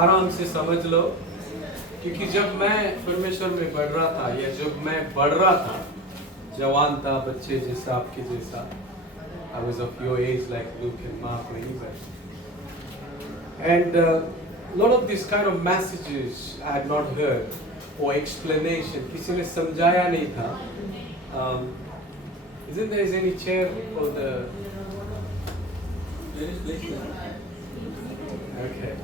आराम से समझ लो, क्योंकि जब मैं परमेश्वर में बढ़ रहा था या जब मैं बढ़ रहा था, जवान था, बच्चे जैसा, आपके जैसा, I was of your age like Luke and Mark or anybody. And lot of these kind of messages I had not heard or explanation. किसी ने समझाया नहीं था. Isn't there any chair for the? There is place. Okay.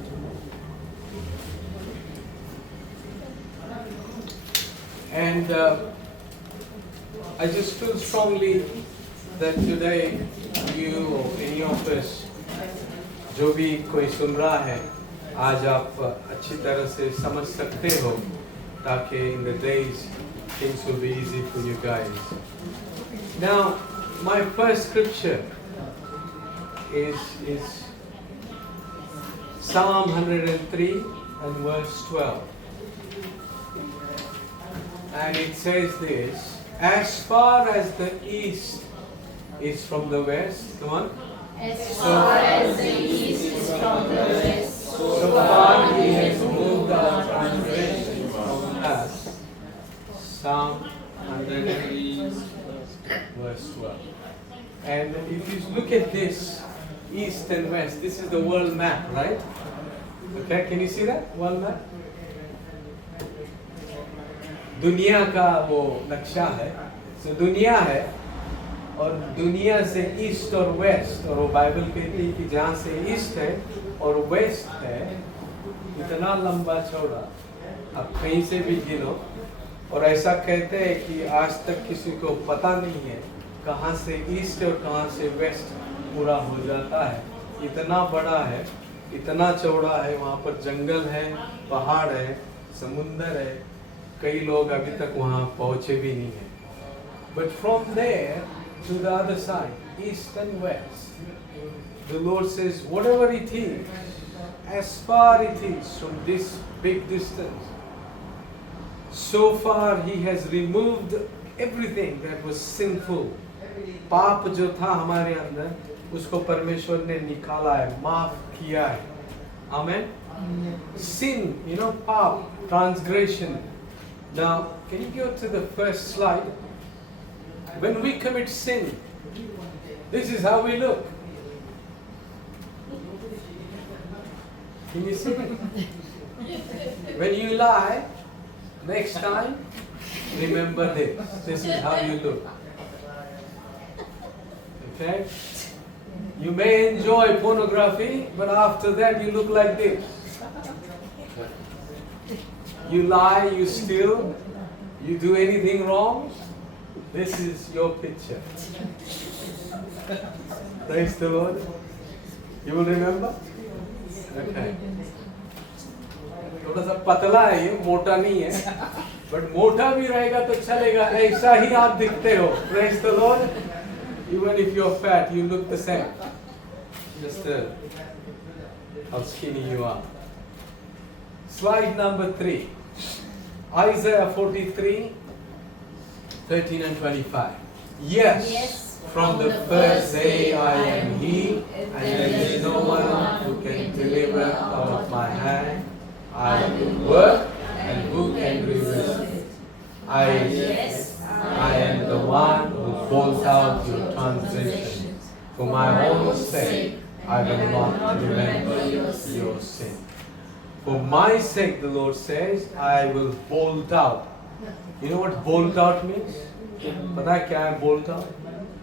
And I just feel strongly that today you or any of us, जो भी कोई सुन रहा है, आज आप अच्छी तरह से समझ सकते हो, ताकि in the days things will be easy for you guys. Now, my first scripture is Psalm 103 and verse 12. And it says this: as far as the east is from the west, come on. As far as the east is from the west, So far he has moved our transgressions from us. Psalm 103 verse 12. And if you look at this, east and west, this is the world map, right? Okay, can you see that world map? दुनिया का वो नक्शा है. So दुनिया है, और दुनिया से ईस्ट और वेस्ट, और वो बाइबल कहती है कि जहाँ से ईस्ट है और वेस्ट है, इतना लंबा चौड़ा आप कहीं से भी गिनो. और ऐसा कहते हैं कि आज तक किसी को पता नहीं है कहाँ से ईस्ट और कहाँ से वेस्ट पूरा हो जाता है. इतना बड़ा है, इतना चौड़ा है. वहाँ पर जंगल है, पहाड़ है, समुंदर है. कई लोग अभी तक वहाँ पहुँचे भी नहीं हैं. But from there to the other side, east and west, the Lord says, whatever it is, as far it is from this big distance, so far He has removed everything that was sinful. पाप जो था हमारे अंदर, उसको परमेश्वर ने निकाला है, माफ किया है. Amen. Sin, पाप, transgression. Now, can you go to the first slide? When we commit sin, this is how we look. Can you see? When you lie, next time, remember this. This is how you look. Okay? You may enjoy pornography, but after that you look like this. You lie, you steal, you do anything wrong, this is your picture. Praise the Lord. You will remember? Okay. थोड़ा सा पतला है ये, मोटा नहीं है, but मोटा भी रहेगा तो चलेगा. ऐसा ही आप दिखते हो. Praise the Lord. Even if you're fat, you look the same. Just how skinny you are. Slide number 3. Isaiah 43, 13 and 25. Yes, from the first day I am He, and there is no one who can deliver out of my hand. I will work, and who can resist? I am the one who pulls out your transgressions. For my own sake, I will not remember your sin. For my sake, the Lord says, I will bolt out. You know what bolt out means? पता है क्या है bolt out?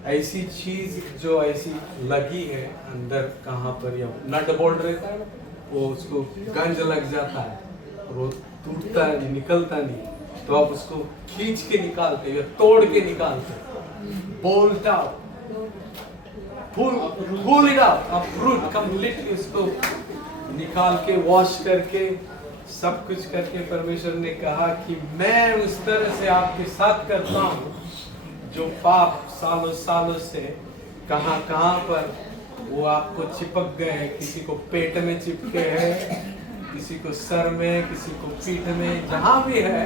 ऐसी चीज जो ऐसी लगी है अंदर, कहाँ पर, या नट बोल्ट रहता है, वो उसको गंज लग जाता है और वो टूटता नहीं, निकलता नहीं, तो आप उसको खींच के निकालते या तोड़ के निकालते. Bolt out, pull it out, uproot completely. उसको निकाल के, वॉश करके, सब कुछ करके परमेश्वर ने कहा कि मैं उस तरह से आपके साथ करता हूँ जो पाप सालों सालों से कहाँ पर वो आपको चिपक गए हैं. किसी को पेट में चिपके हैं, किसी को सर में, किसी को पीठ में, जहाँ भी है,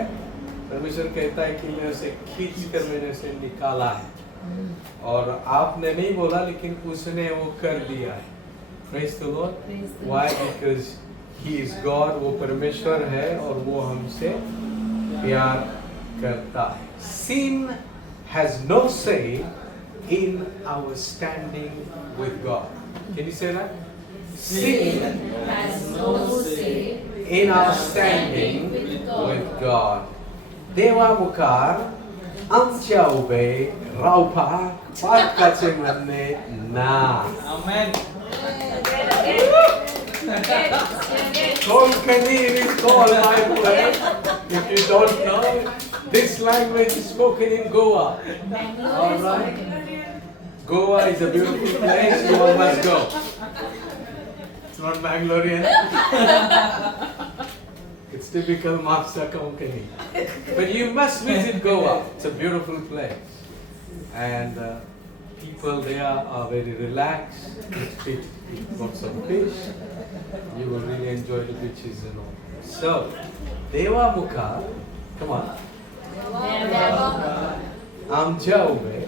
परमेश्वर कहता है कि मैं उसे खींच कर मैंने उसे निकाला है. और आपने नहीं बोला, लेकिन उसने वो कर दिया है. Praise the Lord. Why? Because He is God, वो परमेश्वर है और वो हमसे प्यार करता है. Sin has no say in our standing with God. Can you say that? Sin has no say in our standing with God. Dewa mukar amcha ube raupa patkache manne na. Amen. Konkani is called my place. If you don't know, this language is spoken in Goa. Alright? Goa is a beautiful place, you all must go. It's not Bangalorean. It's typical Mahsa Konkani. But you must visit Goa. It's a beautiful place. And people there are very relaxed. Eat lots of fish. You will really enjoy the beaches and all. So, Deva Mukha, come on. Amja Ube.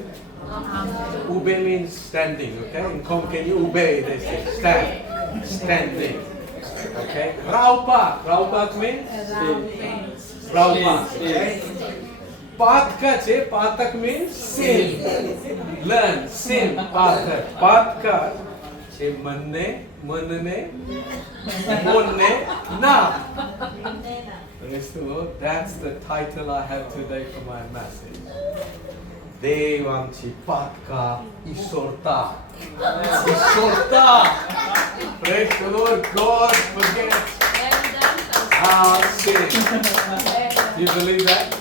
Ube means standing, okay? In Konkani, Ube, they say stand. Standing. Okay? Raupak. Raupak means? Raupak. Okay? Patkache, patak means sin. Learn, sin, patak. Patka, che manne, manne, monne, na. That's the title I have today for my message. Devanchi patka isorta. Isorta. Praise the Lord. God forgets our sin. Do you believe that?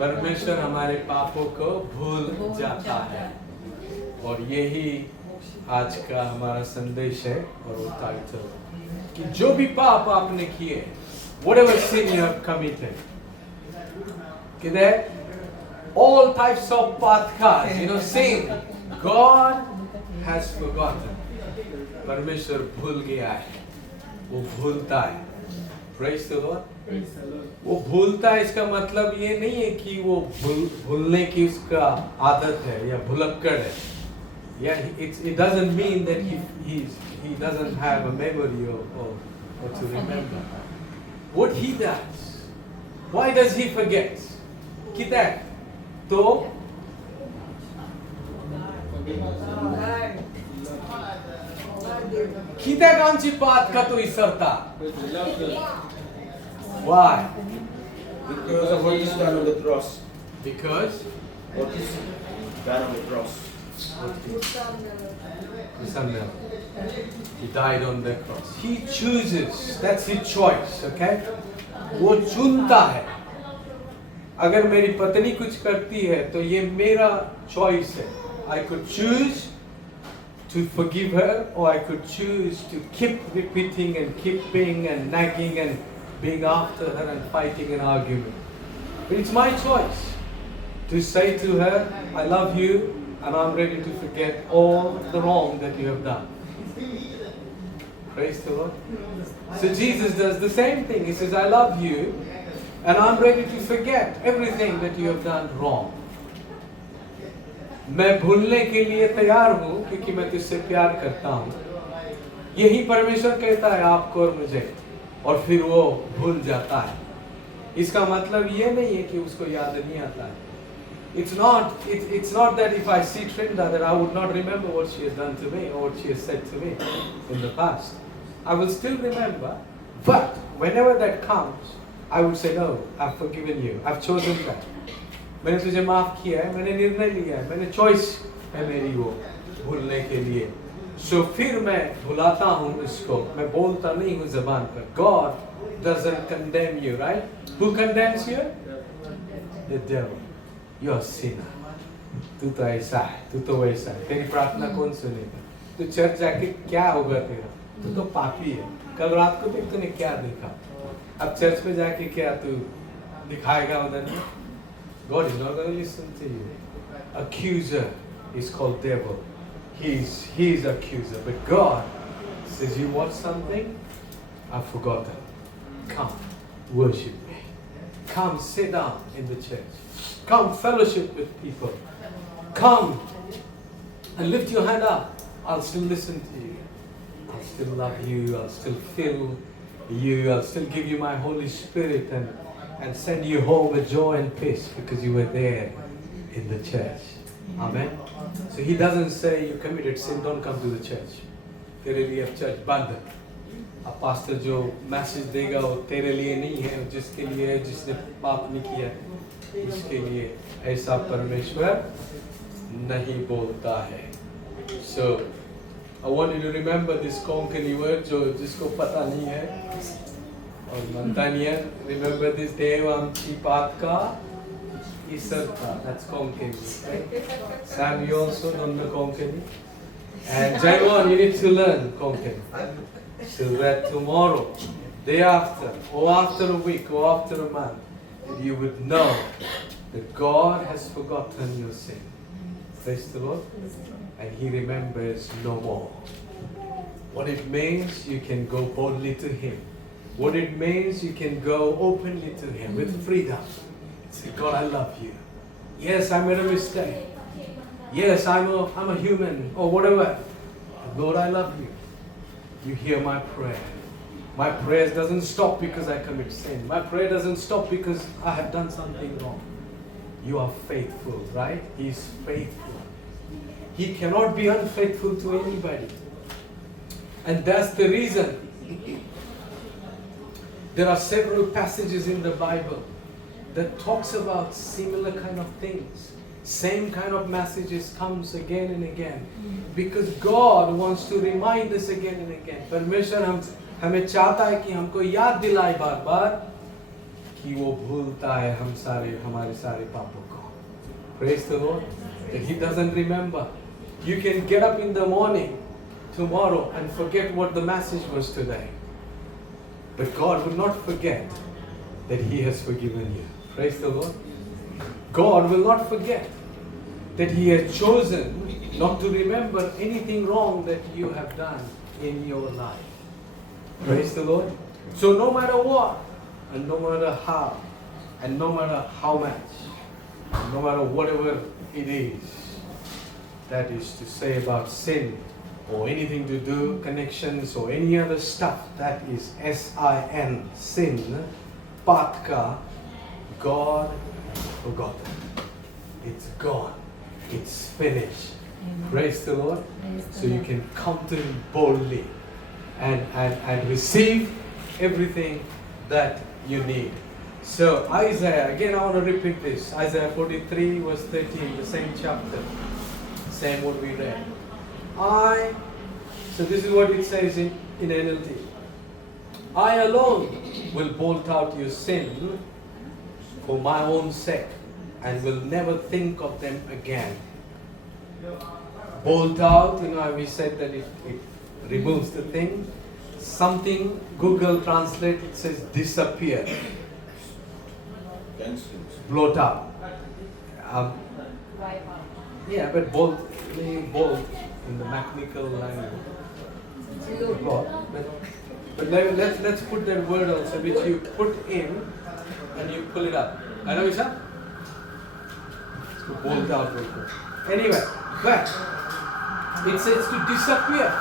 परमेश्वर हमारे पापों को भूल जाता है और यही आज का हमारा संदेश है और वो टाइटल कि जो भी पाप आपने किए whatever sin you have committed किधर all types of patkas sin God has forgotten परमेश्वर भूल गया है वो भूलता है praise the Lord वो भूलता है इसका मतलब ये नहीं है कि वो भूलने की उसका आदत है या भुलक्कड़ है या it doesn't mean that he doesn't have a memory or to remember what he does why does he forget किधर तो किधर आमची बात का तो इसरता Why? Because of what is done on the cross. Because What is done on the cross. He died on the cross. He chooses. That's his choice. Okay? वो चुनता है. अगर मेरी पत्नी कुछ करती है तो ये मेरा choice है. I could choose to forgive her or I could choose to keep repeating and keep being and nagging and being after her and fighting an argument. But it's my choice to say to her, I love you and I'm ready to forget all the wrong that you have done. Praise the Lord. So Jesus does the same thing. He says, I love you and I'm ready to forget everything that you have done wrong. मैं भूलने के लिए तैयार हूँ क्योंकि मैं तुझसे प्यार करता हूँ. यही परमेश्वर कहता है आपको और मुझे. और फिर वो भूल जाता है. इसका मतलब ये नहीं है कि उसको याद नहीं आता है. It's not that if I see Trinda that I would not remember what she has done to me or what she has said to me in the past. I will still remember, but whenever that comes, I would say no, I've forgiven you. I've chosen that. मैंने तुझे माफ किया है, मैंने निर्णय लिया है, मैंने choice है मेरी वो भूलने के लिए. So फिर मैं भुलाता हूँ इसको. मैं बोलता नहीं हूँ ज़बान पर. God doesn't condemn you, right? Who condemns you? The devil. You're a sinner. तू तो ऐसा है, तू तो वैसा है. तेरी प्रार्थना कौन सुनेगा? तू चर्च जाके क्या होगा तेरा? तू तो पापी है. कल रात को देख तूने क्या देखा? अब चर्च पे जाके क्या तू दिखाएगा उधर? God is not going to listen to you. Accuser is called devil. He's accuser. But God says, you want something? I've forgotten. Come, worship me. Come, sit down in the church. Come, fellowship with people. Come and lift your hand up. I'll still listen to you. I'll still love you, I'll still fill you, I'll still give you my Holy Spirit and send you home with joy and peace because you were there in the church. Amen. So he doesn't say you committed sin, don't come to the church. तेरे लिए अब church बंद है. अब pastor जो message देगा वो तेरे लिए नहीं है, जिसके लिए है जिसने पाप नहीं किया उसके लिए. ऐसा परमेश्वर नहीं बोलता है. So I want you to remember this Konkani word जो जिसको पता नहीं है और मनता नहीं है. Remember this देवाम की बात का Isarta, that's Konkani. Right? Sam, you also don't know Konkani? And Jaimon, you need to learn Konkani. So that tomorrow, day after, or after a week, or after a month, that you would know that God has forgotten your sin. Praise the Lord. And He remembers no more. What it means, you can go boldly to Him. What it means, you can go openly to Him with freedom. Say, God, I love you. Yes, I made a mistake. Yes, I'm a human or whatever. Lord, I love you. You hear my prayer. My prayer doesn't stop because I commit sin. My prayer doesn't stop because I have done something wrong. You are faithful, right? He is faithful. He cannot be unfaithful to anybody. And that's the reason there are several passages in the Bible that talks about similar kind of things. Same kind of messages comes again and again. Because God wants to remind us again and again. परमेश्वर हमें चाहता है कि हमको याद दिलाए बार बार कि वो भूलता है हमारे सारे पापों को. Praise the Lord. That He doesn't remember. You can get up in the morning tomorrow and forget what the message was today. But God will not forget that He has forgiven you. Praise the Lord. God will not forget that He has chosen not to remember anything wrong that you have done in your life. Praise the Lord. So no matter what, and no matter how, and no matter how much, no matter whatever it is, that is to say about sin, or anything to do, connections, or any other stuff that is S-I-N, sin, patka, God forgotten. It's gone. It's finished. Amen. Praise the Lord. Praise the So you Lord. can come to Him boldly and receive everything that you need. So Isaiah, again I want to repeat this. Isaiah 43 verse 13, the same chapter. Same what we read. So this is what it says in NLT. I alone will bolt out your sin for my own sake and will never think of them again. Bolt out, we said that it removes the thing. Something, Google Translate, it says disappear. Blot out. Yeah, but bolt in the mechanical language. But let's put that word also, which you put in and you pull it up. I know, Isha? To bolt out. Anyway, but it says to disappear.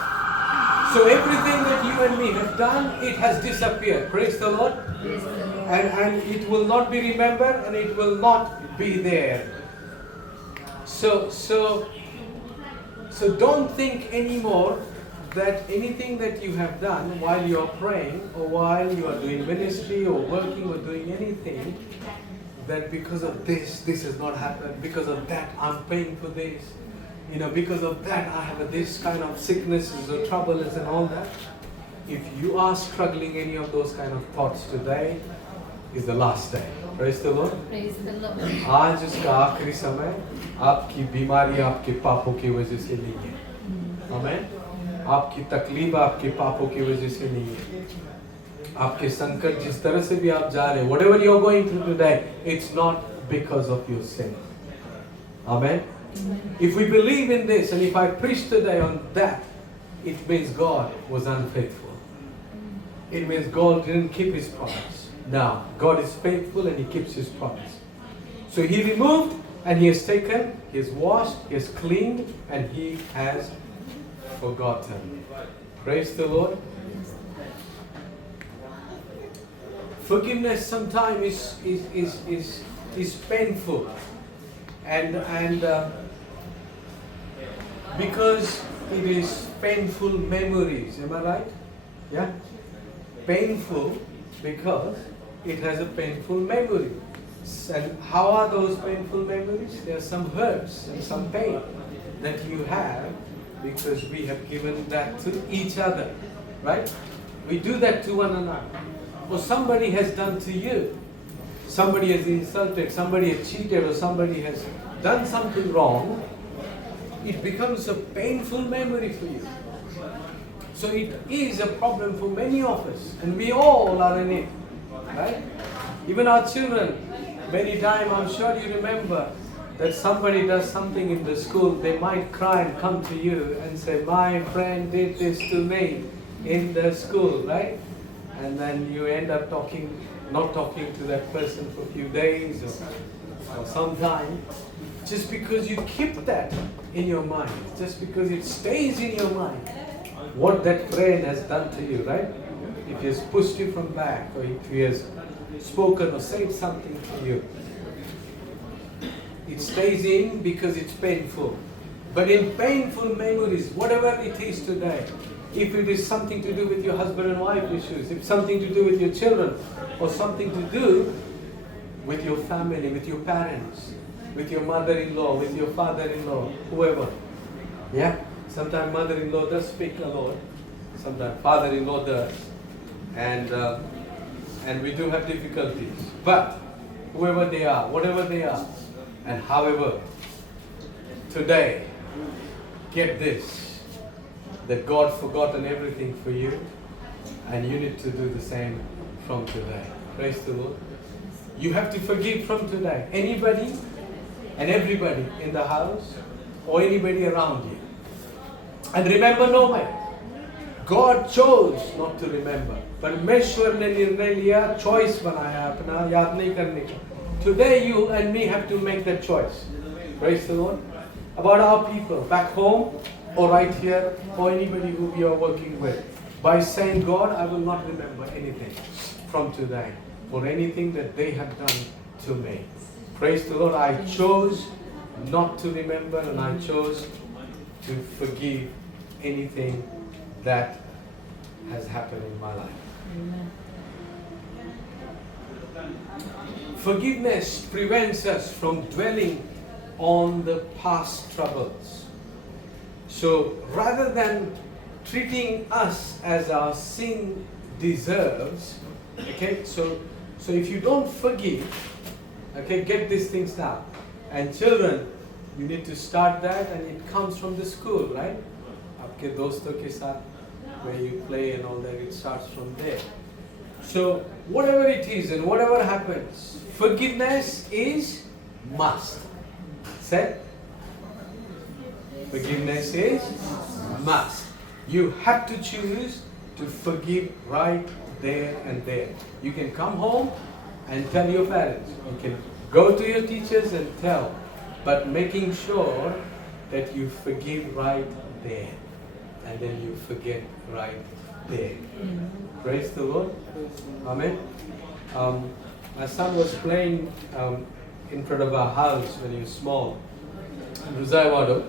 So everything that you and me have done, it has disappeared. Praise the Lord. Praise the Lord. And it will not be remembered and it will not be there. So don't think anymore that anything that you have done while you are praying or while you are doing ministry or working or doing anything, that because of this has not happened, because of that I'm paying for this, because of that I have this kind of sicknesses or troubles and all that. If you are struggling any of those kind of thoughts, today is the last day. Praise the Lord. Praise the Lord. आज इसका आखिरी समय आपकी बीमारी आपके पापों की वजह से नहीं है. आमेन. आपकी तकलीफ आपके पापों की वजह से नहीं है. आपके संकट जिस तरह से भी आप जा रहे हैं, whatever you are going through today, it's not because of your sin. Amen. If we believe in this and if I preach today on that, it means God was unfaithful. It means God didn't keep His promise. Now, God is faithful and He keeps His promise. So He removed and He has taken, He has washed, He has cleaned, and He has forgotten. Praise the Lord. Forgiveness sometimes is painful, and because it is painful memories. Am I right? Yeah. Painful because it has a painful memory. And how are those painful memories? There are some hurts and some pain that you have because we have given that to each other, right? We do that to one another. Or somebody has done to you. Somebody has insulted, somebody has cheated, or somebody has done something wrong. It becomes a painful memory for you. So it is a problem for many of us, and we all are in it, right? Even our children, many times I'm sure you remember that somebody does something in the school, they might cry and come to you and say, my friend did this to me in the school, right? And then you end up not talking to that person for a few days or some time, just because you keep that in your mind, just because it stays in your mind, what that friend has done to you, right? If he has pushed you from back, or if he has spoken or said something to you, it stays in because it's painful. But in painful memories, whatever it is today, if it is something to do with your husband and wife issues, if something to do with your children, or something to do with your family, with your parents, with your mother-in-law, with your father-in-law, whoever. Yeah? Sometimes mother-in-law does speak a lot. Sometimes father-in-law does. And we do have difficulties. But whoever they are, whatever they are, and however, today, get this, that God forgotten everything for you, and you need to do the same from today. Praise the Lord. You have to forgive from today. Anybody and everybody in the house or anybody around you. And remember no man. God chose not to remember. परमेश्वर ने निर्णय लिया, choice बनाया अपना, याद नहीं करने का. Today you and me have to make that choice. Praise the Lord. About our people back home or right here or anybody who we are working with. By saying, God, I will not remember anything from today or anything that they have done to me. Praise the Lord. I chose not to remember, and I chose to forgive anything that has happened in my life. Amen. Forgiveness prevents us from dwelling on the past troubles. So rather than treating us as our sin deserves, okay, so if you don't forgive, okay, get these things down. And children, you need to start that, and it comes from the school, right? आपके दोस्तों के साथ, where you play and all that, it starts from there. So whatever it is and whatever happens, forgiveness is must. Say, forgiveness is must. You have to choose to forgive right there and there. You can come home and tell your parents. You can go to your teachers and tell, but making sure that you forgive right there, and then you forget right there. Praise the Lord. Amen. My son was playing in front of our house when he was small, in Ruzaiwado,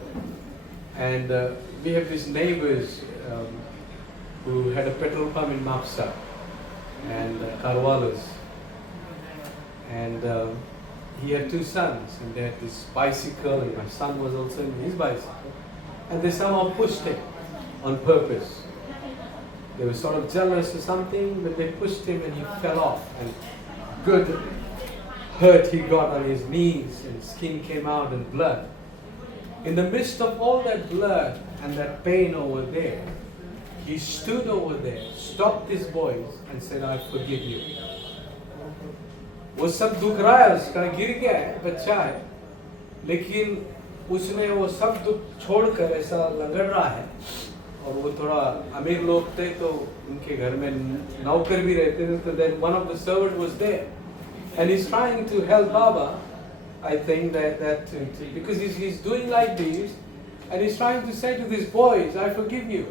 and we have these neighbors who had a petrol pump in Mapsa and Karwalas, and he had two sons, and they had this bicycle, and my son was also in his bicycle, and they somehow pushed him on purpose. They were sort of jealous or something, but they pushed him and he fell off, and good hurt he got on his knees, and skin came out and blood. In the midst of all that blood and that pain over there, he stood over there, stopped his boys and said, I forgive you. वो सब दुख रहा है, उसका गिर गया है, बच्चा है, लेकिन उसने वो सब दुख छोड़कर ऐसा लंगड़ रहा है, और वो थोड़ा अमीर लोग थे तो उनके घर में नौकर भी रहते थे, तो then one of the servant was there, and he's trying to help Baba. I think that because he's doing like this, and he's trying to say to these boys, I forgive you.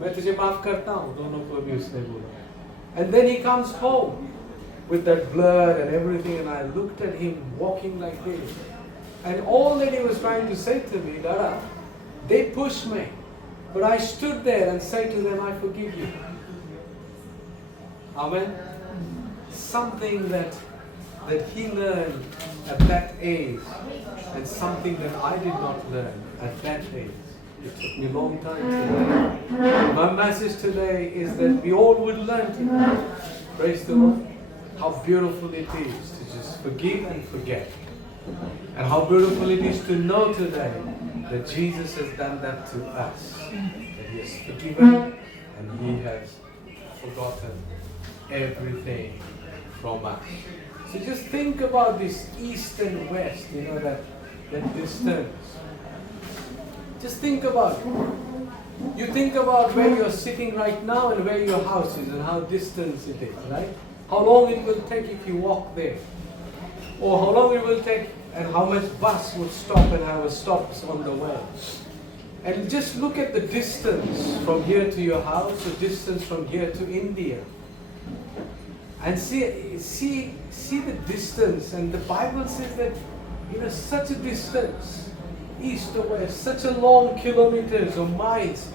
मैं तुझे माफ करता हूँ, दोनों को भी उसने बोला. And then he comes home with that blood and everything, and I looked at him walking like this. And all that he was trying to say to me, Dada, they pushed me. But I stood there and said to them, I forgive you. Amen. Something that he learned at that age, and something that I did not learn at that age. It took me a long time to learn. My message today is that we all would learn today. Praise the Lord. How beautiful it is to just forgive and forget. And how beautiful it is to know today that Jesus has done that to us. That He has forgiven and He has forgotten everything from us. So just think about this east and west, that distance. Just think about it. You think about where you're sitting right now and where your house is and how distant it is, right? How long it will take if you walk there. Or how long it will take and how much bus would stop and have stops on the way. And just look at the distance from here to your house, the distance from here to India. And see the distance. And the Bible says that such a distance, east or west, such a long kilometers or miles.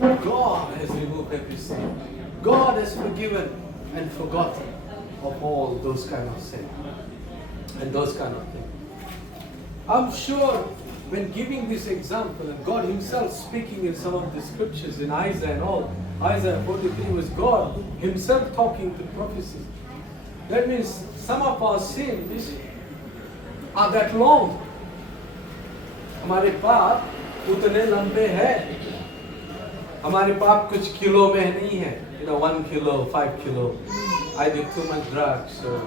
God has removed every sin. God has forgiven and forgotten of all those kind of sin and those kind of things. I'm sure when giving this example, and God Himself speaking in some of the scriptures in Isaiah and all, Isaiah 43 was God Himself talking to prophecies. That means some of our sins are that long. हमारे पाप उतने लंबे हैं. हमारे पाप कुछ kilo में नहीं है. 1 kilo, 5 kilo. I did too much drugs, so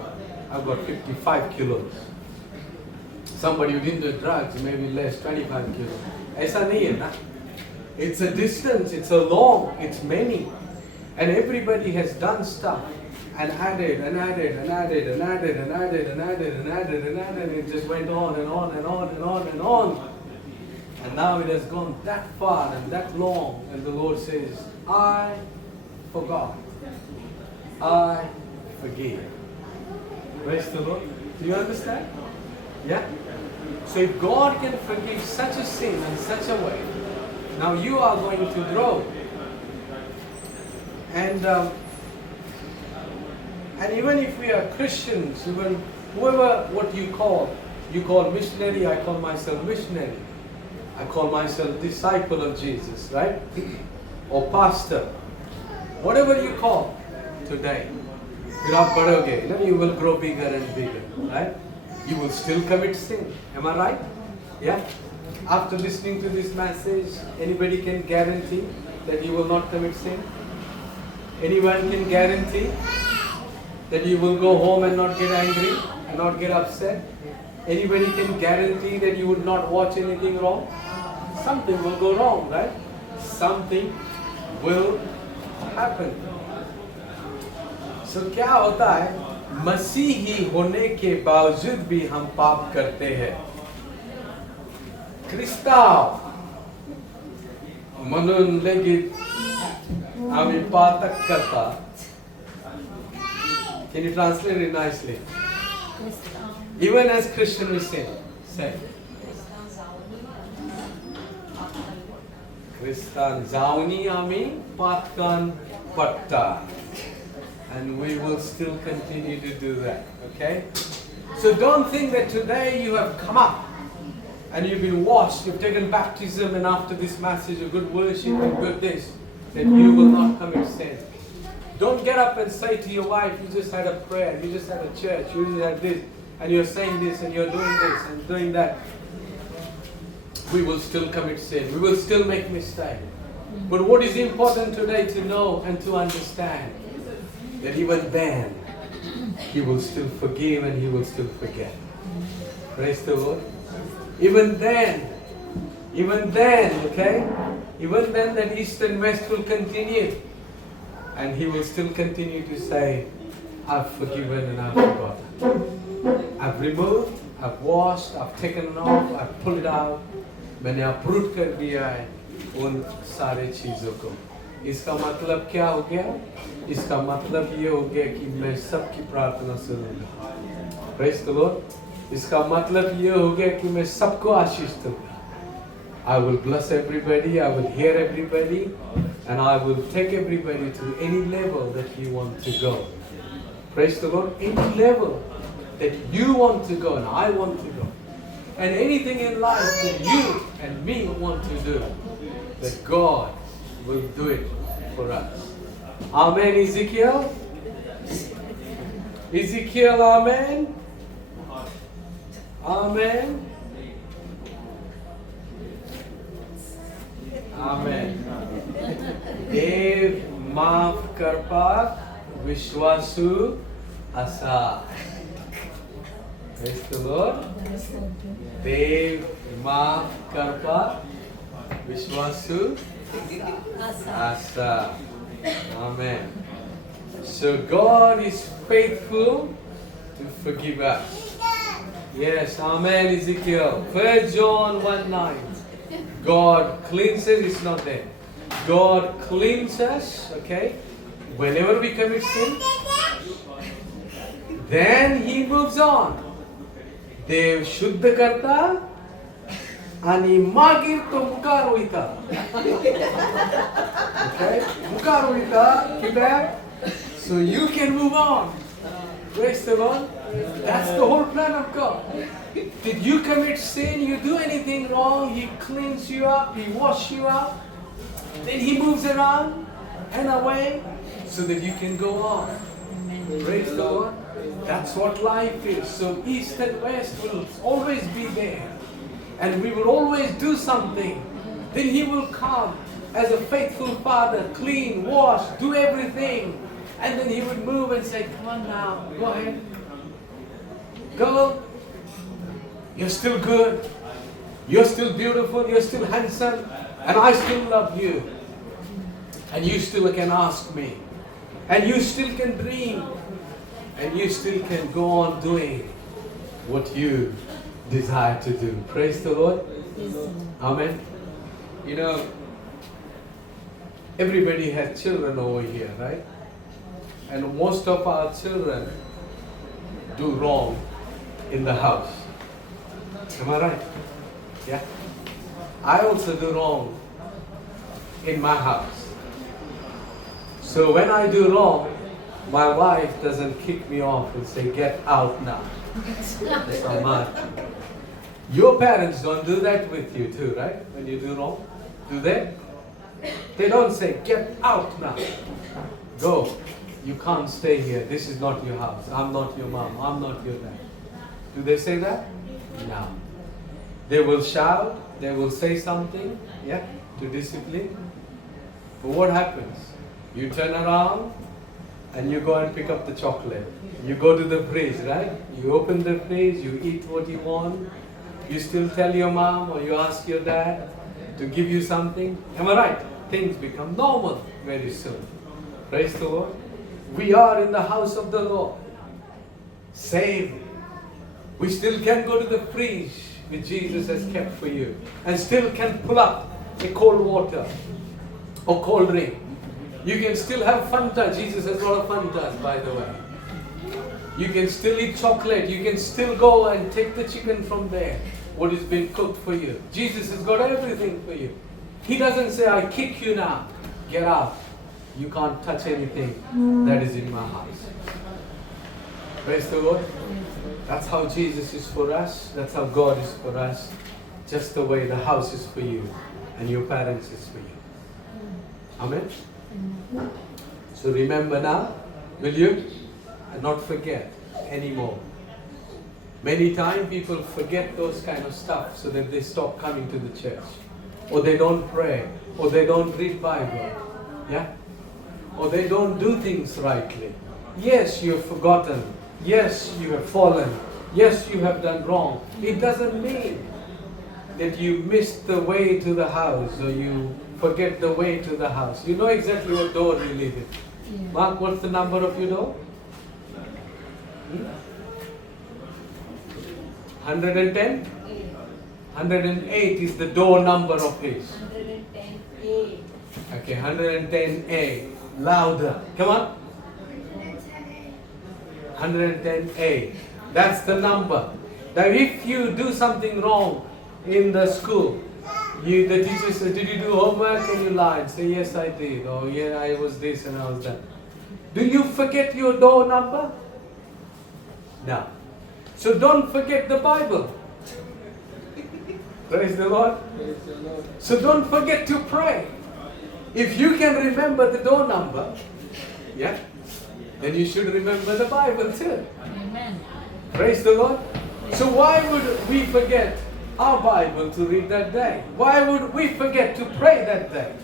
I've got 55 kilos. Somebody who didn't do drugs, maybe less, 25 kilos. ऐसा नहीं है ना. It's a distance, it's a long, it's many. And everybody has done stuff and added and added and added and added and added and added and added and added, and it just went on and on and on and on and on. And now it has gone that far and that long, and the Lord says, I forgot. I forgive. Praise the Lord. Do you understand? Yeah? So if God can forgive such a sin in such a way, now you are going to grow. And even if we are Christians, even whoever what you call missionary, I call myself missionary. I call myself disciple of Jesus, right? Or pastor. Whatever you call today. You will grow bigger and bigger, right? You will still commit sin. Am I right? Yeah? After listening to this message, anybody can guarantee that you will not commit sin? Anyone can guarantee that you will go home and not get angry and not get upset? Anybody can guarantee that you would not watch anything wrong? Something will go wrong, right? Something will happen. So क्या होता है? मसीही होने के बावजूद भी हम पाप करते हैं. क्रिस्ताव म्हणून लगेच आम्ही पातक करता. Can you translate it nicely? Even as Christian we say. Christian जाऊनी आम्ही पातकान पट्टा. And we will still continue to do that, okay? So don't think that today you have come up and you've been washed, you've taken baptism, and after this message of good worship and good this, that you will not commit sin. Don't get up and say to your wife, you just had a prayer, you just had a church, you just had this, and you're saying this, and you're doing this, and doing that. We will still commit sin. We will still make mistakes. But what is important today to know and to understand, that even then, He will still forgive and He will still forget. Praise the Lord. Even then, okay? Even then that east and west will continue. And He will still continue to say, I've forgiven and I've forgotten. I've removed, I've washed, I've taken it off, I've pulled it out. मैंने uproot कर दिया है. उन सारे चीजों को। इसका मतलब क्या हो गया? इसका मतलब ये हो गया कि मैं सबकी प्रार्थना सुनूंगा। Praise the Lord. इसका मतलब ये हो गया कि मैं सबको आशीष दूंगा। I will bless everybody, I will hear everybody, and I will take everybody to any level that you want to go. Praise the Lord. Any level that you want to go and I want to go. And anything in life that you and me want to do, that God will do it for us. Amen, Ezekiel? Ezekiel, amen? Amen? Amen. देव माफ करपाक विश्वासू असा. Praise the Lord. देव माफ करपाक विश्वासू asa. Amen. So God is faithful to forgive us. Yes, amen, Ezekiel. 1 John 1:9. God cleanses, it's not there. God cleanses, okay? Whenever we commit sin, then He moves on. देव शुद्ध करता आणि मागीर तो मुखार वयता. Okay? मुखार वयता कित्याक? So you can move on. Praise the Lord. That's the whole plan of God. Did you commit sin, you do anything wrong, He cleans you up, He washes you up. Then He moves around and away so that you can go on. Praise the Lord. That's what life is. So east and west will always be there. And we will always do something. Then He will come as a faithful Father, clean, wash, do everything. And then He would move and say, come on now, go ahead. Girl, you're still good. You're still beautiful. You're still handsome. And I still love you. And you still can ask me. And you still can dream. And you still can go on doing what you desire to do. Praise the Lord. Amen. You know, everybody has children over here, right? And most of our children do wrong in the house. Am I right? Yeah. I also do wrong in my house. So when I do wrong, my wife doesn't kick me off and say, get out now. That's not mine. Your parents don't do that with you too, right? When you do wrong. Do they? They don't say, get out now. Go. You can't stay here. This is not your house. I'm not your mom. I'm not your dad. Do they say that? No. They will shout. They will say something, yeah, to discipline. But what happens? You turn around and you go and pick up the chocolate. You go to the fridge, right? You open the fridge. You eat what you want. You still tell your mom or you ask your dad to give you something. Am I right? Things become normal very soon. Praise the Lord. We are in the house of the Lord. Saved. We still can go to the fridge which Jesus has kept for you and still can pull up a cold water or cold drink. You can still have Fanta. Jesus has a lot of Fantas, by the way. You can still eat chocolate. You can still go and take the chicken from there, what has been cooked for you. Jesus has got everything for you. He doesn't say, I kick you now. Get out. You can't touch anything that is in my house. Praise the Lord. That's how Jesus is for us. That's how God is for us. Just the way the house is for you and your parents is for you. Amen. So remember now, will you? And not forget anymore. Many times people forget those kind of stuff so that they stop coming to the church. Or they don't pray. Or they don't read Bible. Yeah? Or they don't do things rightly. Yes, you have forgotten. Yes, you have fallen. Yes, you have done wrong. It doesn't mean that you missed the way to the house or you forget the way to the house. You know exactly what door you live in. Yeah. Mark, what's the number of your door? 110? 108 is the door number of his. 110A. Okay, 110A. Louder. Come on. 110A. That's the number. Now if you do something wrong in the school, the teacher says, did you do homework? And you lie and say, yes I did. Or yeah, I was this and I was that. Do you forget your door number? No. So don't forget the Bible. Praise the Lord. So don't forget to pray. If you can remember the door number, yeah, then you should remember the Bible too. Amen. Praise the Lord. So why would we forget our Bible to read that day? Why would we forget to pray that day?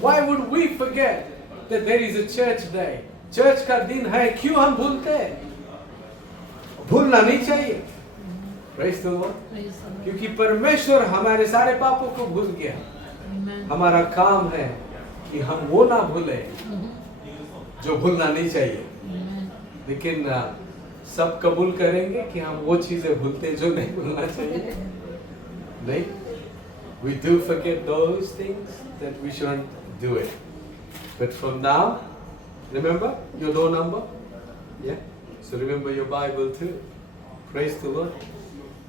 Why would we forget that there is a church day? Church का दिन है, क्यों हम भूलते हैं? भूलना नहीं चाहिए. Praise the Lord. Praise the Lord. क्योंकि परमेश्वर हमारे सारे पापों को भूल गया. Amen. हमारा काम है कि हम वो ना भूले जो भूलना नहीं चाहिए. Amen. लेकिन सब कबूल करेंगे कि हम वो चीजें भूलते हैं जो नहीं भूलना चाहिए. नहीं. We do forget those things that we shouldn't do it. But from now, remember your door number? Yeah. So remember your Bible too. Praise the Lord.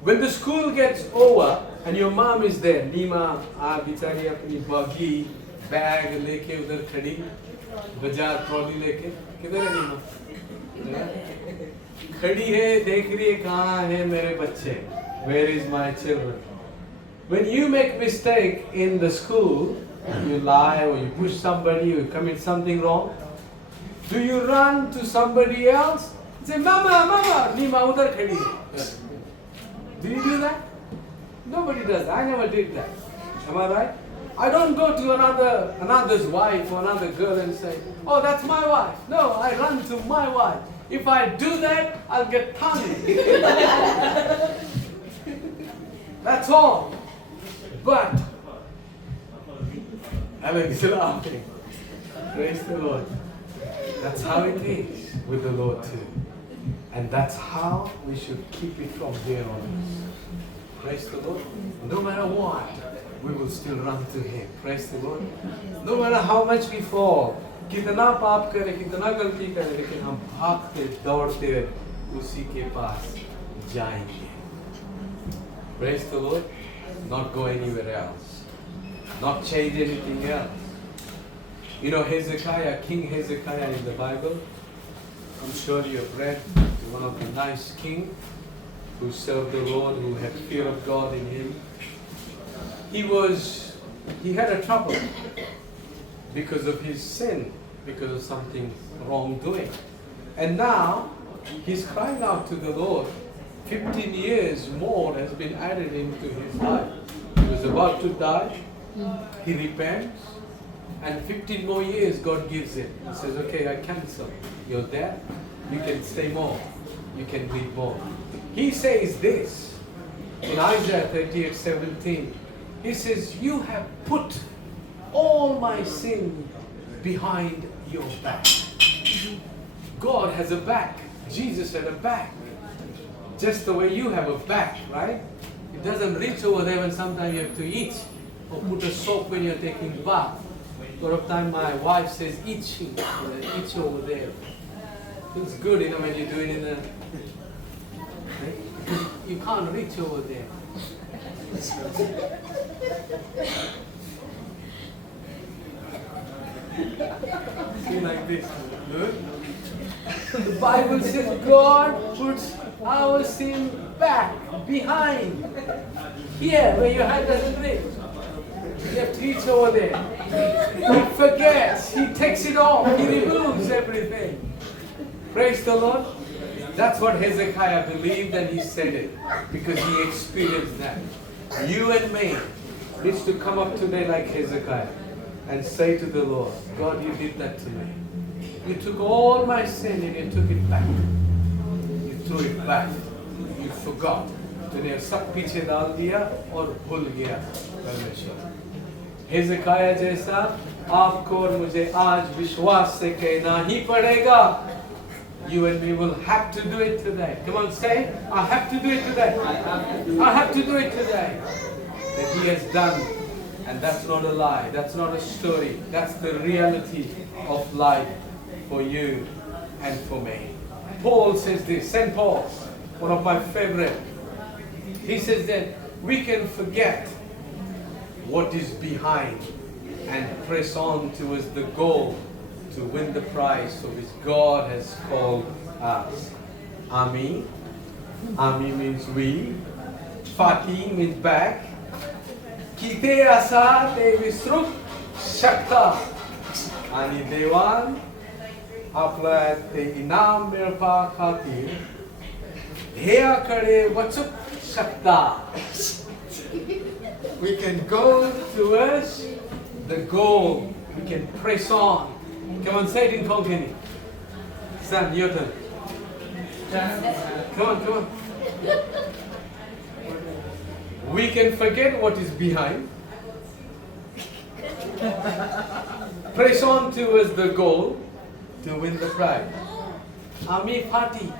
When the school gets over and your mom is there, Nima, आप बिचारी अपनी बगी, bag लेके उधर खड़ी, बाजार trolley लेके, किधर है नीमा? खड़ी है, देख रही है कहाँ है मेरे बच्चे? Where is my children? When you make mistake in the school, you lie or you push somebody, you commit something wrong, do you run to somebody else? Say, Mama, Mama, Nima udhar khadi hai. Do you do that? Nobody does. I never did that. Am I right? I don't go to another's wife or another girl and say, oh, that's my wife. No, I run to my wife. If I do that, I'll get tongued. That's all. But, Alex is laughing. Praise the Lord. That's how it is with the Lord too. And that's how we should keep it from here on. Praise the Lord. No matter what, we will still run to Him. Praise the Lord. No matter how much we fall, कितना पाप करें, कितना गलती करें, लेकिन हम भागते दौड़ते उसी के पास जाएंगे. Praise the Lord. Not go anywhere else. Not change anything else. You know Hezekiah, King Hezekiah in the Bible. I'm sure you have read one of the nice king who served the Lord, who had fear of God in him. He had a trouble because of his sin, because of something wrongdoing. And now he's crying out to the Lord. 15 years more has been added into his life. He was about to die. He repents. And 15 more years God gives him. He says, okay, I cancel. You're there. You can stay more. You can live more. He says this in Isaiah 38:17. He says, you have put all my sin behind your back. God has a back. Jesus had a back. Just the way you have a back, right? It doesn't reach over there when sometimes you have to eat or put a soap when you're taking bath. A lot of time my wife says, itching, itch over there. Feels good, you know, when you do it in a... Right? You can't reach over there. See like this. Good? The Bible says God puts our sin back, behind. Here, where your hand doesn't reach. You have to reach over there. He forgets. He takes it off. He removes everything. Praise the Lord. That's what Hezekiah believed, and he said it because he experienced that. You and me needs to come up today like Hezekiah and say to the Lord, God, you did that to me. You took all my sin and you took it back. You threw it back. You forgot. तूने सब पीछे डाल दिया और भूल गया परमेश्वर. हेzekiah जैसा आपको और मुझे आज विश्वास से कहना ही पड़ेगा. You and me will have to do it today. Come on, say, I have to do it today. I have to do it today. that He has done. And that's not a lie, that's not a story, that's the reality of life for you and for me. Paul says this, St. Paul, one of my favorite. He says that we can forget what is behind and press on towards the goal to win the prize for which God has called us. Ami. Ami means we. Fati means back. Kite asa te visruk shakta. Ani dewan आपला ते इनाम मिळपा खातीर ध्येया कडे वचूंक शकता. We can go towards the goal. We can press on. Come on, say it in Konkani. Sam, your turn. Come on, come on. We can forget what is behind. Press on towards the goal to win the prize. Ami party.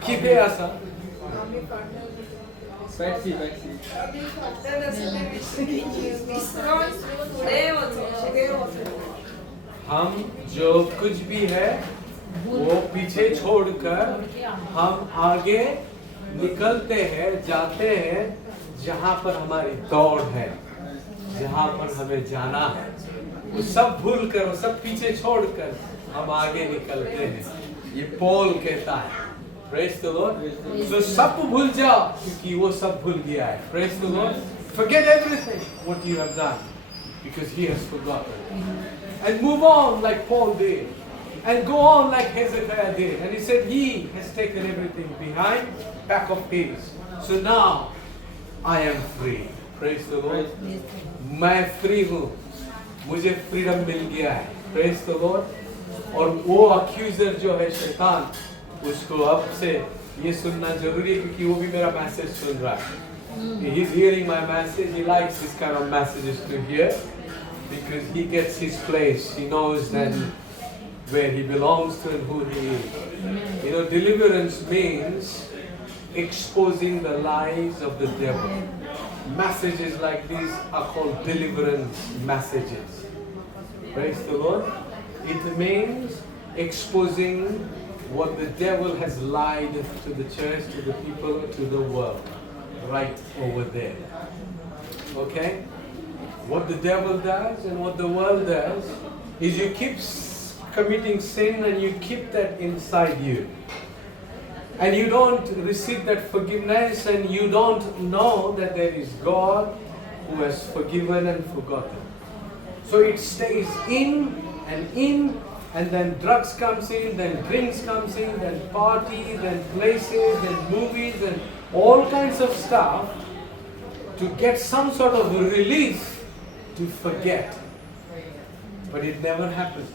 Kite asa. हम जो कुछ भी है वो पीछे छोड़कर हम आगे निकलते हैं, जाते हैं जहाँ पर हमारी दौड़ है, जहाँ पर हमें जाना है, वो सब भूल कर, वो सब पीछे छोड़कर हम आगे निकलते हैं. ये पॉल कहता है. Praise the Lord. So सब भूल जाओ क्योंकि वो सब भूल गया है. Praise the Lord. Forget everything what you have done because He has forgotten. And move on like Paul did. And go on like Hezekiah did. And he said he has taken everything behind, back of his. So now I am free. Praise the Lord. मैं free हूँ. मुझे freedom मिल गया है. Praise the Lord. और वो accuser जो है शैतान, उसको अब से ये सुनना जरूरी है क्योंकि वो भी मेरा मैसेज सुन रहा है. He's hearing my message. He likes this kind of messages to hear because he gets his place. He knows then where he belongs to and who he is. You know, deliverance means exposing the lies of the devil. Messages like these are called deliverance messages. Praise the Lord. It means exposing what the devil has lied to the church, to the people, to the world. Right over there. Okay? What the devil does and what the world does is you keep committing sin and you keep that inside you. And you don't receive that forgiveness and you don't know that there is God who has forgiven and forgotten. So it stays in, and then drugs comes in, then drinks comes in, then party, then places, then movies, and all kinds of stuff to get some sort of relief to forget. But it never happens.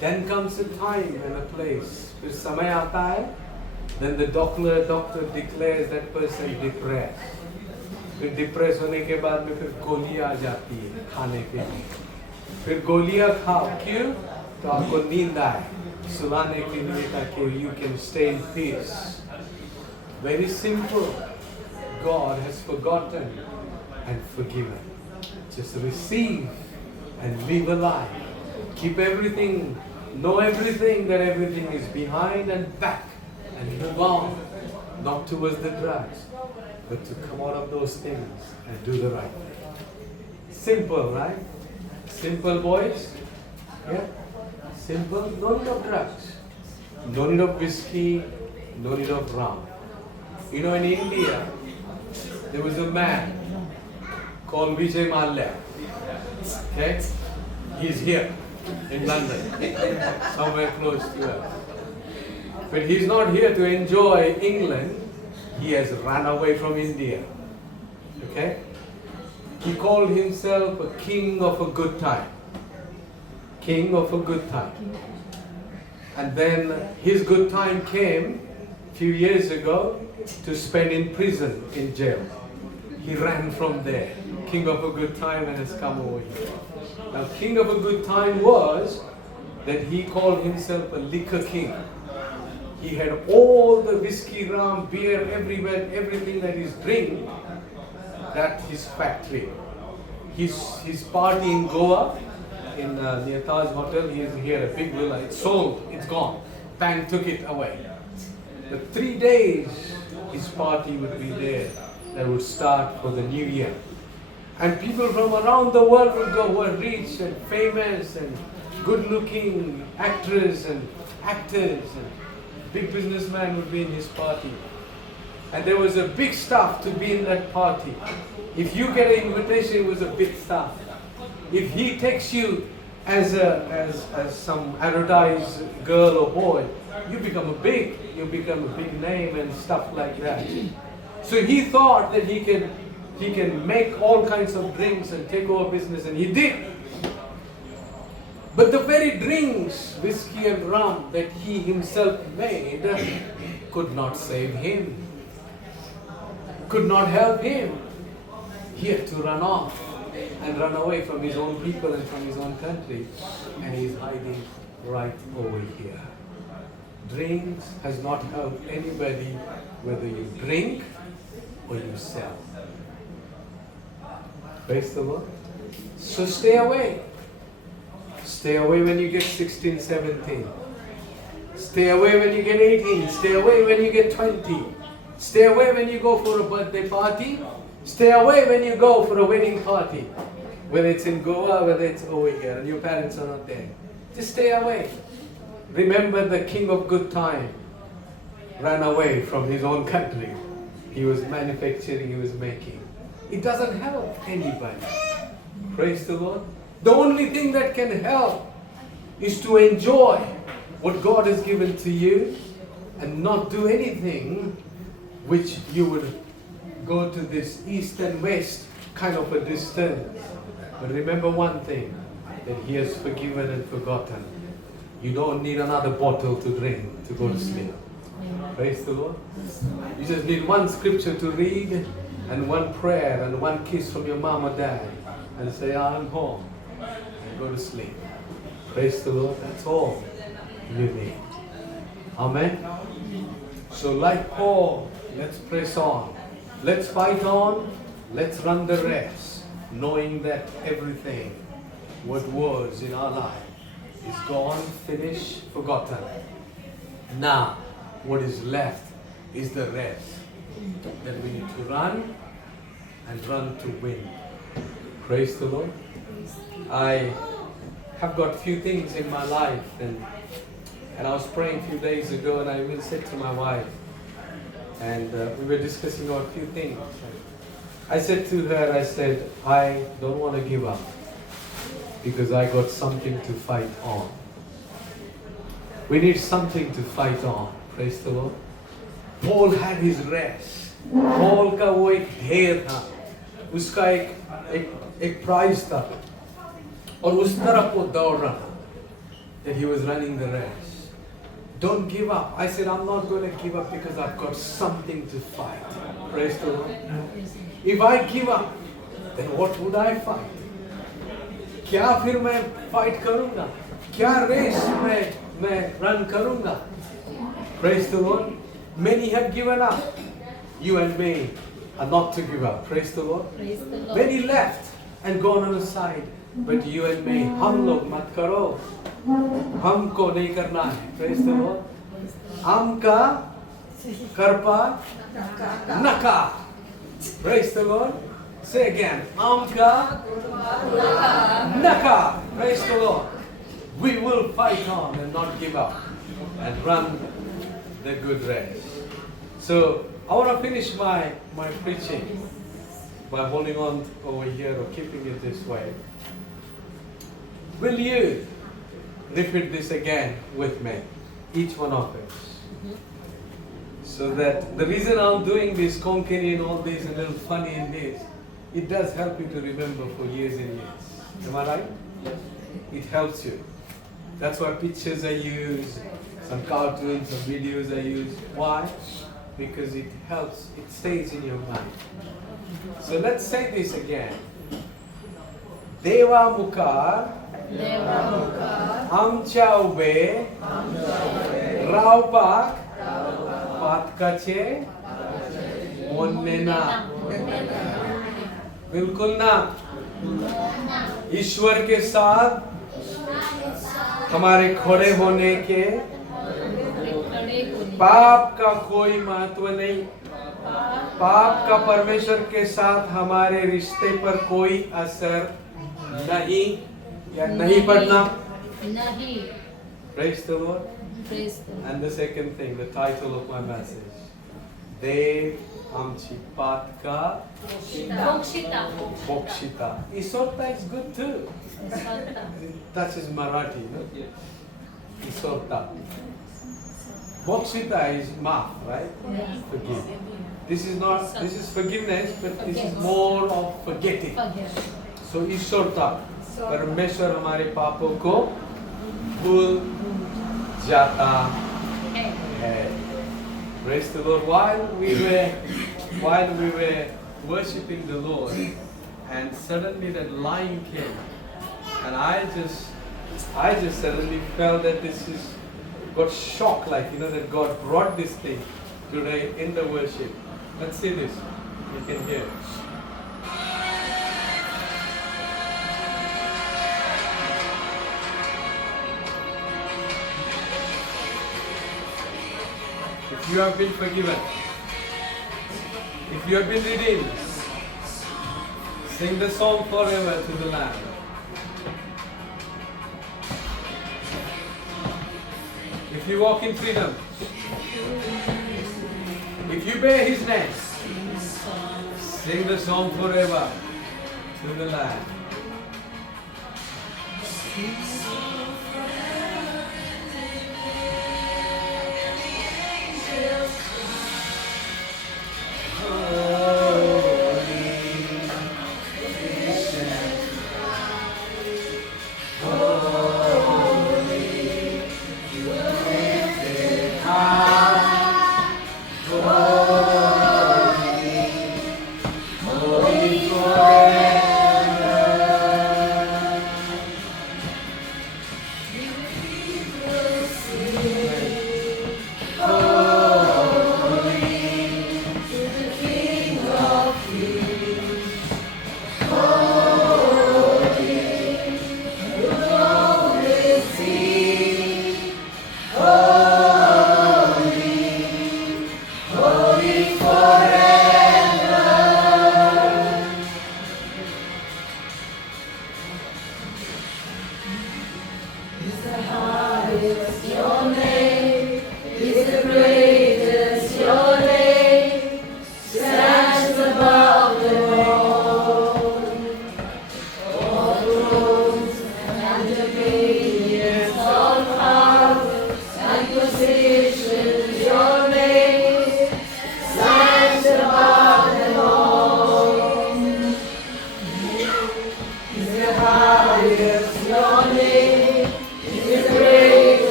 Then comes a time and a place. फिर समय आता है, then the doctor declares that person depressed. फिर depress होने के बाद में फिर गोलियां आ जाती है खाने के लिए. फिर गोलियां खाओ क्यों? तो आपको नींद आए, सुलाने के लिए ताकि you can stay in peace. Very simple. God has forgotten and forgiven. Just receive and live a life. Keep everything, know everything, that everything is behind and back, and move on. Not towards the drugs, but to come out of those things and do the right thing. Simple, right? Simple, boys? Yeah? Simple. No need of drugs. No need of whiskey. No need of rum. You know, in India, there was a man called Vijay Mallya. Okay? He's here in London, somewhere close to us. But he's not here to enjoy England. He has run away from India. Okay? He called himself a king of a good time. King of a good time. And then his good time came a few years ago to spend in prison, in jail. He ran from there. King of a good time and has come over here. Now, king of a good time was that he called himself a liquor king. He had all the whiskey, rum, beer, everywhere, everything that is drink. That's his factory. His party in Goa, in near Taj Hotel, he had a big villa. It's sold, it's gone. Bank took it away. The 3 days his party would be there. That would start for the new year. And people from around the world would go, who are rich and famous and good-looking actors and actors and big businessmen would be in his party. And there was a big staff to be in that party. If you get an invitation, it was a big staff. If he takes you as some advertised girl or boy, you become a big name and stuff like that. So he thought that he can make all kinds of drinks and take over business, and he did. But the very drinks, whiskey and rum, that he himself made could not save him, could not help him. He had to run off and run away from his own people and from his own country, and he's hiding right over here. Drinks has not helped anybody, whether you drink or you sell. Praise the Lord. So stay away. Stay away when you get 16, 17. Stay away when you get 18. Stay away when you get 20. Stay away when you go for a birthday party. Stay away when you go for a wedding party. Whether it's in Goa, whether it's over here, and your parents are not there. Just stay away. Remember, the king of good time ran away from his own country. He was manufacturing, he was making. It doesn't help anybody. Praise the Lord. The only thing that can help is to enjoy what God has given to you and not do anything which you would go to this east and west kind of a distance. But remember one thing, that He has forgiven and forgotten. You don't need another bottle to drink to go to sleep. Praise the Lord. You just need one scripture to read and one prayer and one kiss from your mom or dad and say, I'm home, and go to sleep. Praise the Lord. That's all you need. Amen. So like Paul, let's press on. Let's fight on. Let's run the race, knowing that everything what was in our life is gone, finished, forgotten. Now, what is left is the race that we need to run and run to win. Praise the Lord. I have got few things in my life, and I was praying a few days ago, and I even said to my wife, and we were discussing about a few things. I said to her, I said, I don't want to give up because I got something to fight on. We need something to fight on. Praise the Lord. Paul had his race. Paul का वो एक ढेर था, उसका एक prize था, और उस तरफ वो दौड़ रहा था. That he was running the race. Don't give up. I said, I'm not going to give up because I've got something to fight. Praise the Lord. If I give up, then what would I fight? क्या फिर मैं fight करूँगा? क्या race मैं run करूँगा? Praise the Lord. Many have given up. You and me are not to give up. Praise the Lord. Praise the Lord. Many left and gone on the side. But you and me, हम लोग मत करो. हमको नहीं करना है. Praise the Lord. आमका करपा नका. Praise the Lord. Say again. Amka naka. Praise the Lord. We will fight on and not give up and run the good race. So I want to finish my preaching by holding on over here or keeping it this way. Will you repeat this again with me? Each one of us. So that the reason I'm doing this konkani and all this and a little funny in this, it does help you to remember for years and years. Am I right? Yes. It helps you. That's why pictures are used, some cartoons, some videos are used. Why? Because it helps, it stays in your mind. So let's say this again. Deva Mukar, Amcha Ube, Raupak, Patkache, Monena. बिल्कुल ना। ईश्वर के साथ हमारे खड़े होने के पाप का कोई महत्व नहीं। पाप का परमेश्वर के साथ हमारे रिश्ते पर कोई असर नहीं या नहीं पड़ना। नहीं। Praise the Lord. Praise the Lord. And the second thing, the title of my message, Dev Amchi Patka Bokshita. Bokshita. Isorta is good too. That is Marathi, no? Isorta. Bokshita is maaf, right? Yeah. Forgive. This is not. This is forgiveness, but this is more of forgetting. Forget. So Isorta, परमेश्वर हमारे पापों को भूल जाता है. Praise the Lord. While we were worshiping the Lord, and suddenly that line came, and I just suddenly felt that this is got shocked, like that God brought this thing today in the worship. Let's see this. You can hear. If you have been forgiven, if you have been redeemed, sing the song forever to the Lamb. If you walk in freedom, if you bear His name, sing the song forever to the Lamb.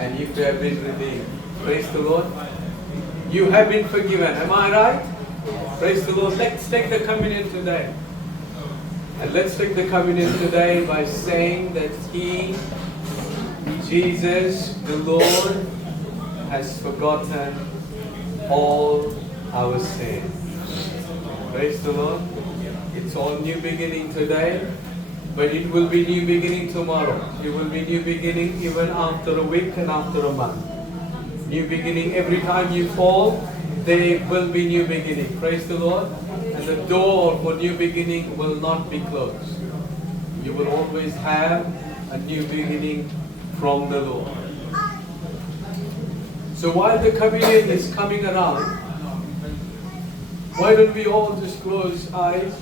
and if you have been redeemed. Praise the Lord. You have been forgiven. Am I right? Praise the Lord. Let's take the communion today. And let's take the communion today by saying that He, Jesus, the Lord, has forgotten all our sins. Praise the Lord. It's all new beginning today, but it will be new beginning tomorrow. It will be new beginning even after a week and after a month. New beginning every time you fall, there will be new beginning. Praise the Lord. And the door for new beginning will not be closed. You will always have a new beginning from the Lord. So while the communion is coming around, why don't we all just close eyes?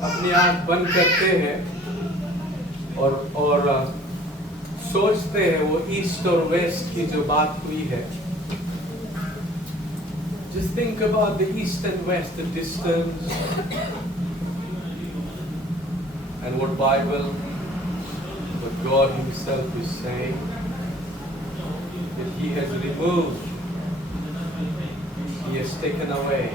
अपनी आँख बंद करते हैं और सोचते हैं वो east और वेस्ट की जो बात हुई है. Just think about the east and west, the distance, and what Bible, what God Himself is saying, that He has removed, He has taken away.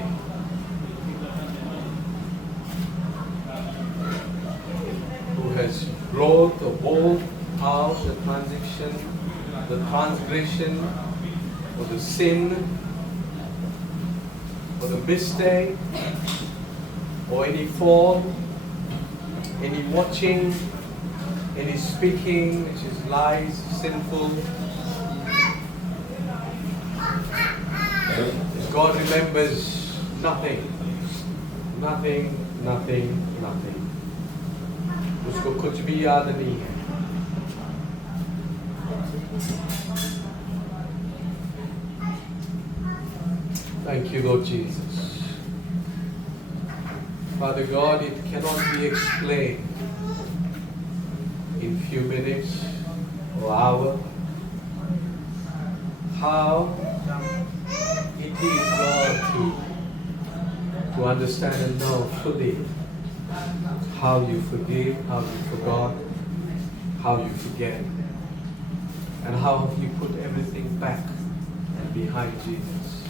Who has brought or brought out the transaction, the transgression, or the sin, or the mistake, or any fall, any watching, any speaking which is lies, sinful. God remembers nothing, nothing, nothing, nothing. उसको कुछ भी याद नहीं है. Thank you, Lord Jesus. Father God, it cannot be explained in few minutes or hour how it is, God, to understand and know fully how you forgive, how you forgot, how you forget, and how you put everything back and behind Jesus.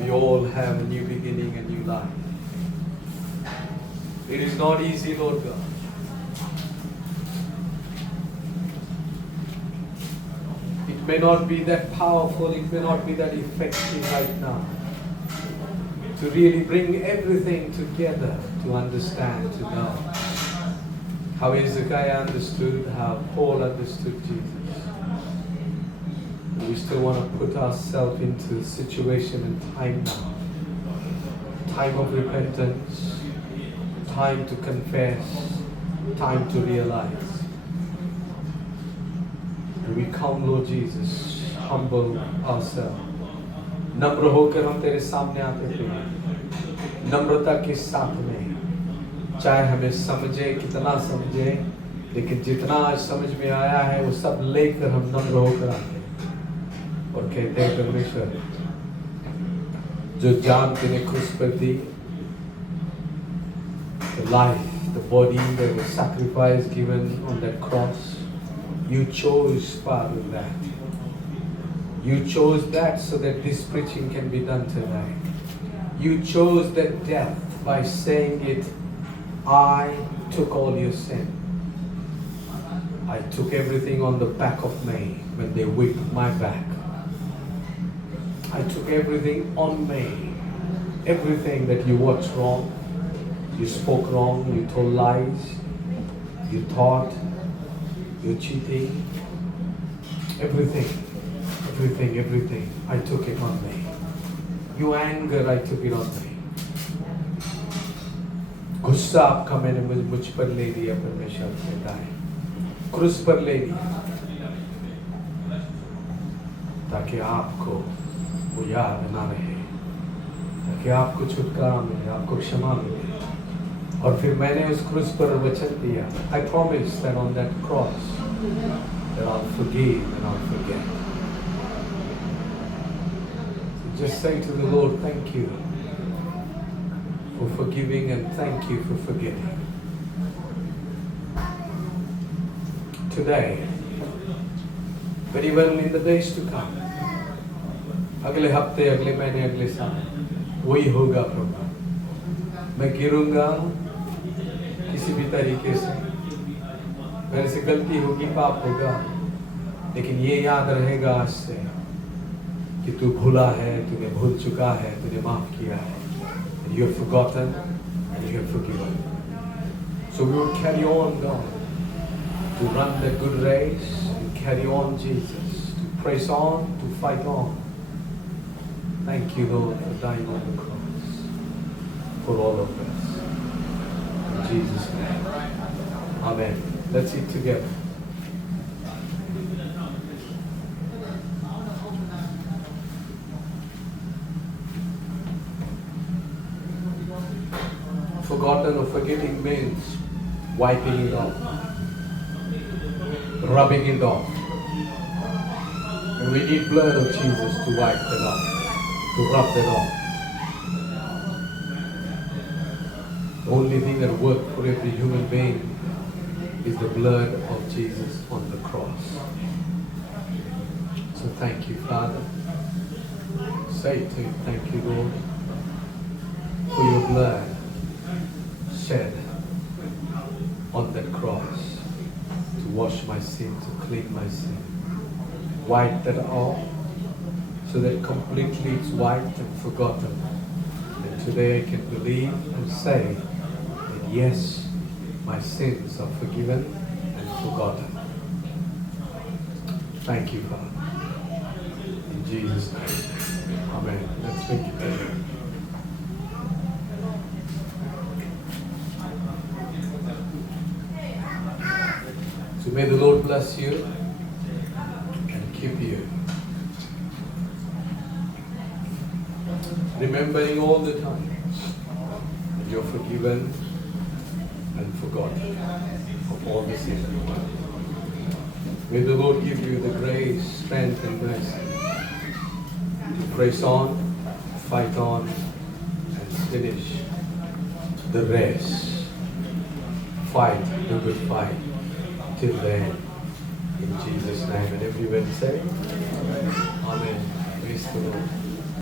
We all have a new beginning, a new life. It is not easy, Lord God. It may not be that powerful, it may not be that effective right now to really bring everything together, to understand, to know how Hezekiah understood, how Paul understood Jesus. We still want to put ourselves into the situation and time now. Time of repentance, time to confess, time to realize. And we come, Lord Jesus, humble ourselves. नम्र होकर हम तेरे सामने आते थे, नम्रता के साथ में, चाहे हमें समझे कितना समझे, लेकिन जितना आज समझ में आया है वो सब लेकर हम नम्र होकर आते हैं और कहते हैं परमेश्वर, जो जान तूने क्रूस पर दी, the life, the body that was sacrificed, given on that cross, you chose, Father, that. You chose that so that this preaching can be done tonight. You chose that death by saying it, I took all your sin. I took everything on the back of me when they whipped my back. I took everything on me. Everything that you watched wrong, you spoke wrong, you told lies, you taught, you cheating, everything. Everything. I took it on me. Your anger, I took it on me. गुस्सा आपका मैंने मुझ पर ले लिया, परमेश्वर कहता है, क्रूस पर ले लिया, ताकि आपको वो याद ना रहे, ताकि आपको छुटकारा मिले, आपको क्षमा मिले. और फिर मैंने उस क्रूस पर वचन दिया, I promise that on that cross that I'll forgive and I'll forget. Just say to the Lord, thank you for forgiving and thank you for forgetting. Today, but even in the days to come, अगले हफ्ते, अगले महीने, अगले साल वही होगा प्रभु। मैं गिरूंगा किसी भी तरीके से, मेरे से गलती होगी, पाप होगा, लेकिन ये याद रहेगा आज से कि तू भूला है, तूने भूल चुका है, तूने माफ किया है। You have forgotten and you have forgiven. So we will carry on, God, to run the good race, and carry on, Jesus, to press on, to fight on. Thank you, Lord, for dying on the cross for all of us. In Jesus' name. Amen. Let's eat together. Forgotten or forgetting means wiping it off, rubbing it off. And we need blood of Jesus to wipe that off, to rub that off. The only thing that works for every human being is the blood of Jesus on the cross. So thank you, Father. Say to him, thank you, Lord, for your blood shed on that cross to wash my sin, to clean my sin. Wipe that off so that completely it's wiped and forgotten. And today I can believe and say that yes, my sins are forgiven and forgotten. Thank you, Father. In Jesus' name. Amen. Let's make it better. So may the Lord bless you and keep you. Remembering all the time that you're forgiven and forgotten of all the sins. May the Lord give you the grace, strength and mercy to press on, fight on and finish the race. Fight the good fight till the end. In Jesus' name. And everyone say, Amen. Praise the Lord.